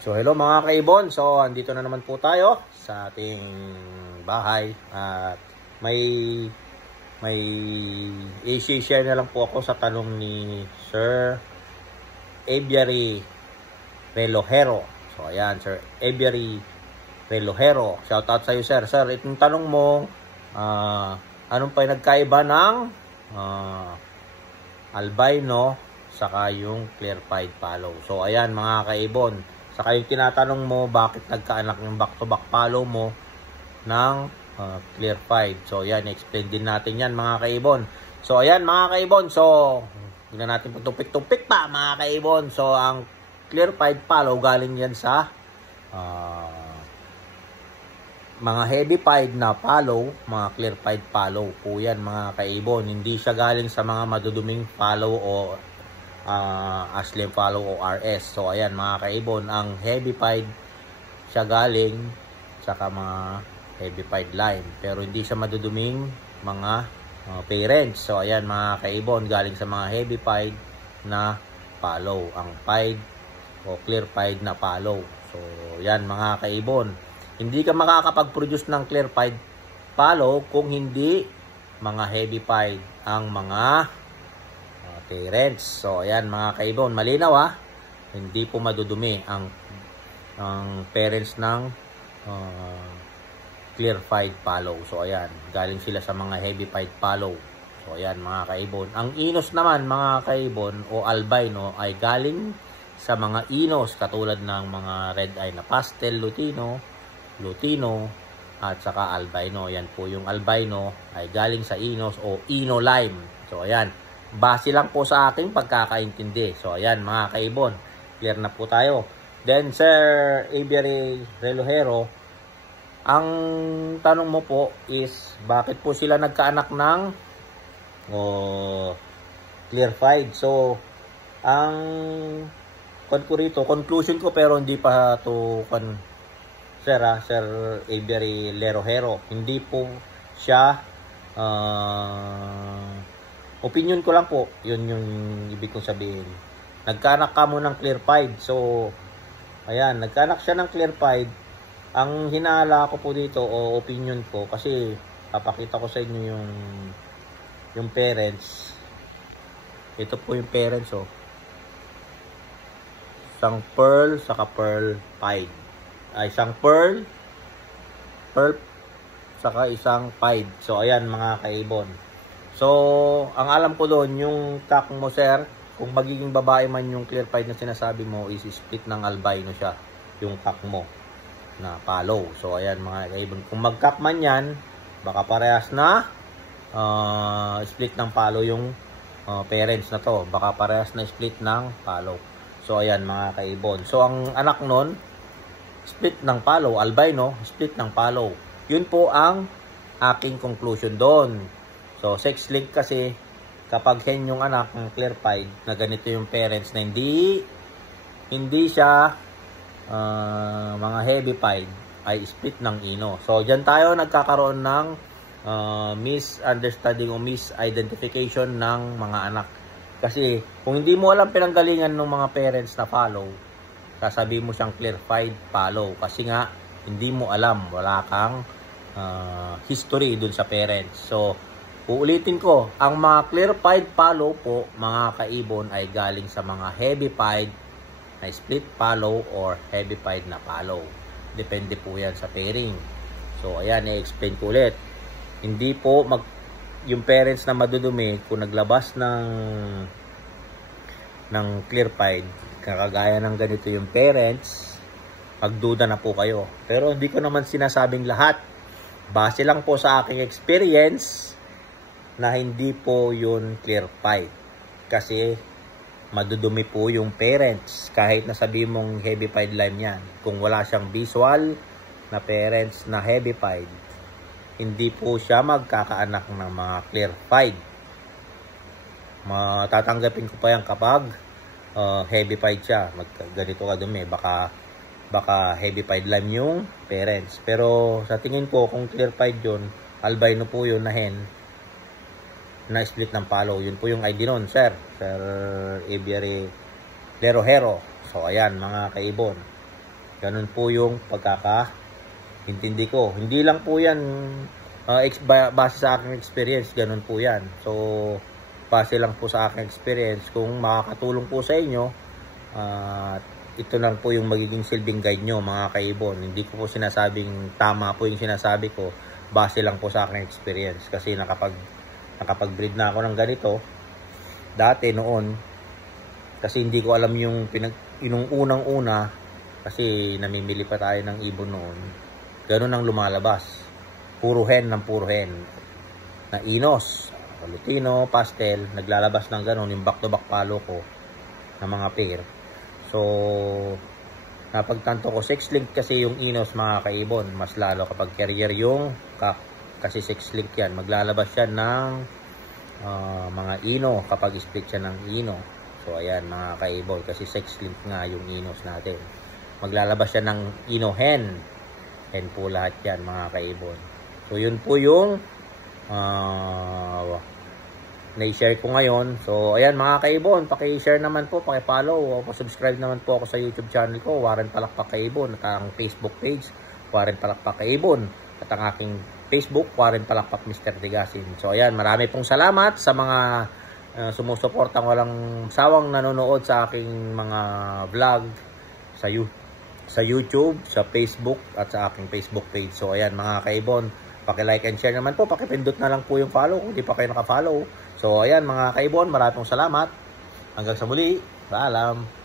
So hello mga kaibon, so andito na naman po tayo sa ating bahay at may i-share na lang po ako sa tanong ni Sir Aviary Relojero. So ayan, Sir Aviary Relojero, shout out sa iyo sir. Sir, itong tanong mo, anong pa yung nagkaiba ng albino saka yung clear-pied fallow? So ayan mga kaibon, saka yung tinatanong mo bakit nagkaanak yung back-to-back fallow mo ng clear-pied. So yan, explain din natin yan mga kaibon. So ayan mga kaibon, so tignan natin po tupik-tupik pa mga kaibon. So ang clear-pied fallow galing yan sa mga heavy-pied na fallow, mga clear-pied fallow po yan mga kaibon. Hindi siya galing sa mga maduduming fallow o Aslim fallow o RS. So ayan mga kaibon, ang heavy-pied siya galing sa mga heavy-pied line, pero hindi siya maduduming mga parents. So ayan mga kaibon, galing sa mga heavy-pied na fallow, ang pied o clear-pied na fallow. So yan mga kaibon, hindi ka makakapag-produce ng clear-pied fallow kung hindi mga heavy-pied ang mga parents. So ayan mga kaibon, malinaw hindi po madudumi ang parents ng clear-pied fallow. So ayan, galing sila sa mga heavy-pied fallow. So ayan mga kaibon, ang inos naman mga kaibon o albino ay galing sa mga inos katulad ng mga red eye na pastel, lutino at saka albino. Yan po yung albino ay galing sa inos o ino lime. So ayan, base lang po sa aking pagkakaintindi. So ayan mga kaibon, clear na po tayo. Then Sir Aviary Relojero, ang tanong mo po is bakit po sila nagkaanak ng clear-pied. So ang conclusion ko, pero hindi pa to Sir Aviary Relojero, hindi po siya opinion ko lang po, yun yung ibig kong sabihin. Nagkaanak ka mo ng clear-pied. So ayan, nagkaanak siya ng clear-pied. Ang hinala ko po dito o opinion ko, kasi papakita ko sa inyo yung parents. Ito po yung parents isang pearl saka pearl pied. Isang pearl saka isang pied. So ayan mga kaibon. So ang alam ko doon, yung cock mo sir, kung magiging babae man yung clear-pied na sinasabi mo, is split ng albino siya yung cock mo na fallow. So ayan mga kaibon, kung mag-cock man yan, baka parehas na split ng fallow yung parents na to, baka parehas na split ng fallow. So ayan mga kaibon, so ang anak nun split ng fallow, albino split ng fallow. Yun po ang aking conclusion doon. So sex link kasi kapag hen yung anak ng clear-pied na ganito yung parents na hindi siya mga heavy-pied, ay split ng ino. So dyan tayo nagkakaroon ng misunderstanding o misidentification ng mga anak. Kasi kung hindi mo alam pinanggalingan ng mga parents na fallow, sasabihin mo siyang clear-pied fallow kasi nga hindi mo alam, wala kang history dun sa parents. So uulitin ko, ang mga clear-pied fallow po mga kaibon ay galing sa mga heavy-pied na split fallow or heavy-pied na fallow. Depende po yan sa pairing. So ayan, i-explain ko ulit. Hindi po yung parents na madudumi, kung naglabas ng clear-pied, kakagaya ng ganito yung parents, pagduda na po kayo. Pero hindi ko naman sinasabing lahat. Base lang po sa aking experience na hindi po yun clear-pied. Kasi madudumi po yung parents. Kahit na sabihin mong heavy-pied line yan, kung wala siyang visual na parents na heavy-pied, hindi po siya magkakaanak ng mga clear-pied. Matatanggapin ko pa yan kapag heavy-pied siya, ganito kadumi, baka heavy-pied line yung parents. Pero sa tingin ko, kung clear-pied yun, albino po yun na hen na split ng fallow. Yun po yung ID nun, Sir Aviary Relojero. So ayan mga kaibon, Ganun po yung pagkakaintindi ko. Hindi lang po yan base sa aking experience, ganun po yan. So, base lang po sa aking experience. Kung makakatulong po sa inyo, ito lang po yung magiging silbing guide nyo, mga kaibon. Hindi ko po sinasabing tama po yung sinasabi ko. Base lang po sa aking experience. Kasi nakapag-breed na ako ng ganito. Dati noon, kasi hindi ko alam yung unang-una, kasi namimili pa tayo ng ibon noon. Ganun ang lumalabas. Puro hen ng puro hen. Na inos, Lutino, pastel, naglalabas ng ganun, yung back-to-back palo ko ng mga pair. So, napagtanto ko, 6 link kasi yung inos, mga kaibon. Mas lalo kapag carrier yung kak. Kasi 6 link yan. Maglalabas yan ng mga ino kapag split siya ng ino. So, ayan mga kaibon. Kasi 6 link nga yung inos natin. Maglalabas siya ng ino hen. Hen po lahat yan, mga kaibon. So, yun po yung na-share ko ngayon. So, ayan mga kaibon, paki-share naman po, paki-follow, subscribe naman po ako sa YouTube channel ko, Warren Palakpak Kaibon, at ang Facebook page, Warren Palakpak Kaibon, at ang aking Facebook, Warren Palakpak Mr. Degasin. So, ayan, marami pong salamat sa mga sumusuportang walang sawang nanonood sa aking mga vlog sa YouTube, sa Facebook, at sa aking Facebook page. So, ayan mga kaibon, paki-like and share naman po, paki-pindot na lang po yung follow kung di pa kayo naka-follow. So, ayan mga kaibon, maraming salamat. Hanggang sa muli. Paalam.